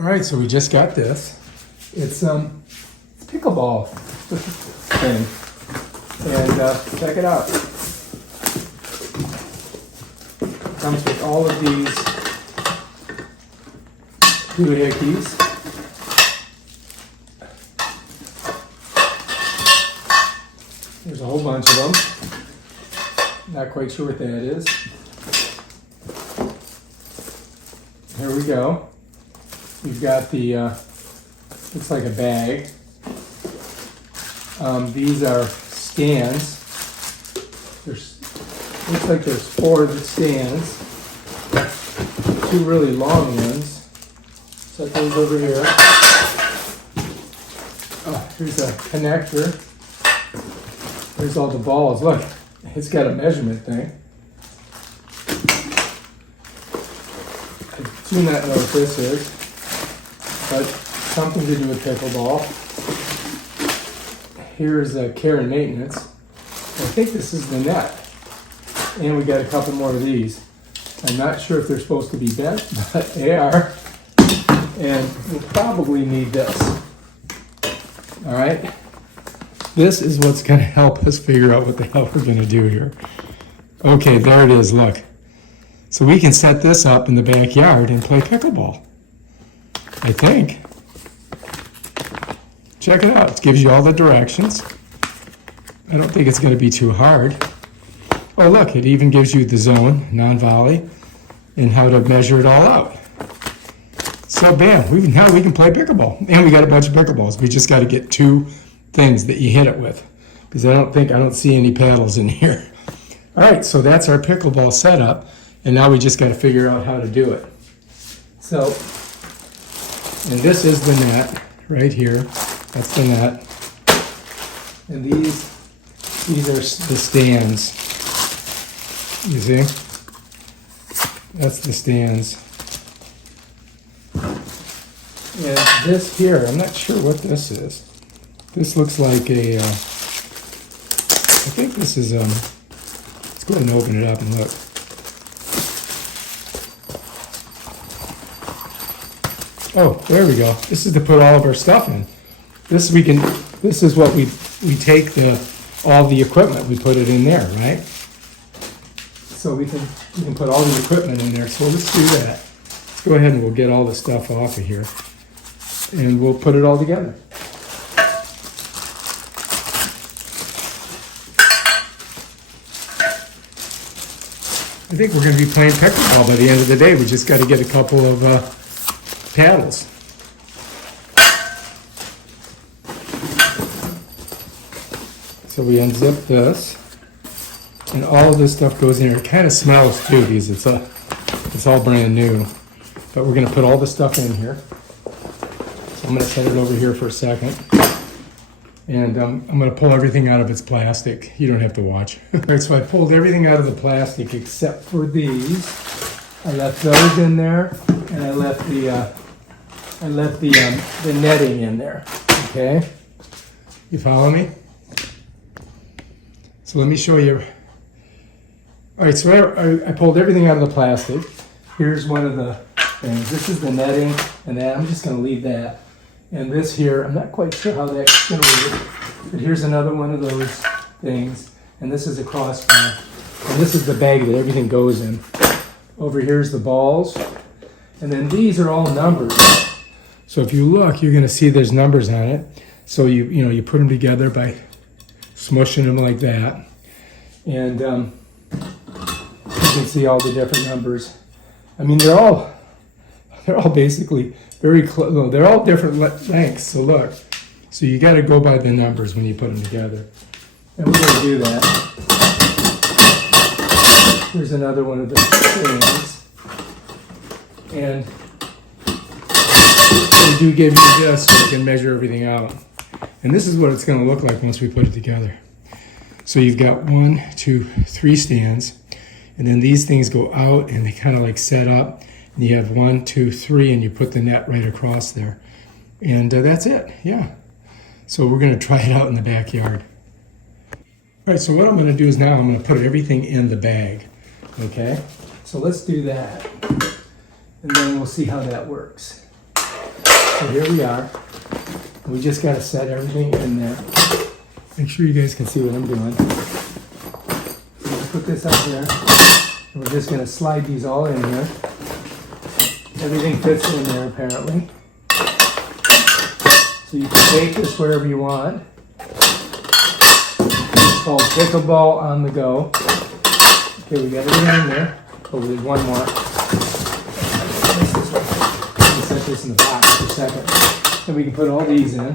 All right, so we just got this. It's pickleball thing, and check it out. Comes with all of these doohickeys. There's a whole bunch of them. Not quite sure what that is. Here we go. We've got the, looks like a bag. These are stands. Looks like there's 4 stands. 2 really long ones. Set those over here. Oh, here's a connector. There's all the balls. Look, it's got a measurement thing. I do not know what this is, but something to do with pickleball. Here's care and maintenance. I think this is the net. And we got a couple more of these. I'm not sure if they're supposed to be bent, but they are. And we'll probably need this. All right. This is what's going to help us figure out what the hell we're going to do here. Okay, there it is. Look. So we can set this up in the backyard and play pickleball. I think. Check it out. It gives you all the directions. I don't think it's going to be too hard. Oh, look, it even gives you the zone, non-volley, and how to measure it all out. So, bam, now we can play pickleball. And we got a bunch of pickleballs. We just got to get 2 things that you hit it with, because I don't see any paddles in here. All right, so that's our pickleball setup, and now we just got to figure out how to do it. So, and this is the net right here. That's the net. And these are the stands. You see? That's the stands. And this here, I'm not sure what this is. This looks like a, I think this is, let's go ahead and open it up and look. Oh, there we go. This is to put all of our stuff in. This is what we take all the equipment, we put it in there, right? So we can put all the equipment in there. So let's do that. Let's go ahead and we'll get all the stuff off of here. And we'll put it all together. I think we're going to be playing pickleball by the end of the day. We just got to get a couple of paddles. So we unzip this, and all of this stuff goes in here. It kind of smells too, because it's all brand new. But we're going to put all the stuff in here. So I'm going to set it over here for a second. And I'm going to pull everything out of its plastic. You don't have to watch. All right, so I pulled everything out of the plastic except for these. I left those in there, and I left the netting in there. Okay, you follow me? So let me show you. All right, so I pulled everything out of the plastic. Here's one of the things. This is the netting, and that I'm just going to leave that. And this here, I'm not quite sure how that's going to work, but here's another one of those things. And this is a crossbar. And this is the bag that everything goes in. Over here's the balls. And then these are all numbers. So if you look, you're going to see there's numbers on it. So you put them together by smushing them like that. And you can see all the different numbers. I mean, they're all basically very close. No, they're all different lengths. So look, so you got to go by the numbers when you put them together. And we're going to do that. Here's another one of the things. And they do give you this so you can measure everything out. And this is what it's going to look like once we put it together. So you've got 1, 2, 3 stands. And then these things go out and they kind of like set up. And you have 1, 2, 3, and you put the net right across there. And that's it, yeah. So we're going to try it out in the backyard. All right, so what I'm going to do is now I'm going to put everything in the bag, okay? So let's do that, and then we'll see how that works. So here we are. We just got to set everything in there. Make sure you guys can see what I'm doing. I'm going to put this up here. And we're just going to slide these all in here. Everything fits in there apparently. So you can take this wherever you want. It's called Pickle Ball on the go. Okay, we got everything in there. Oh, there's one more. Let me set this in the box for a second. And we can put all these in.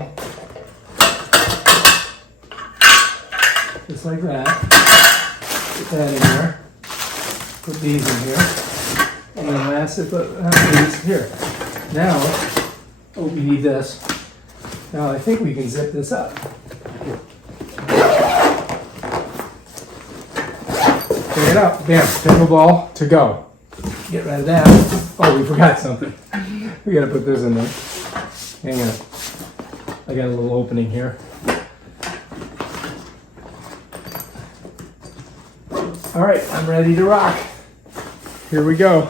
Just like that. Put that in there. Put these in here. And then lastly, put these here. Now, oh, we need this. Now I think we can zip this up. Pick it up. Bam. Pickleball to go. Get rid of that. Oh, we forgot something. We gotta put this in there. Hang on. I got a little opening here. All right, I'm ready to rock. Here we go.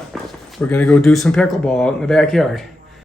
We're gonna go do some pickleball out in the backyard.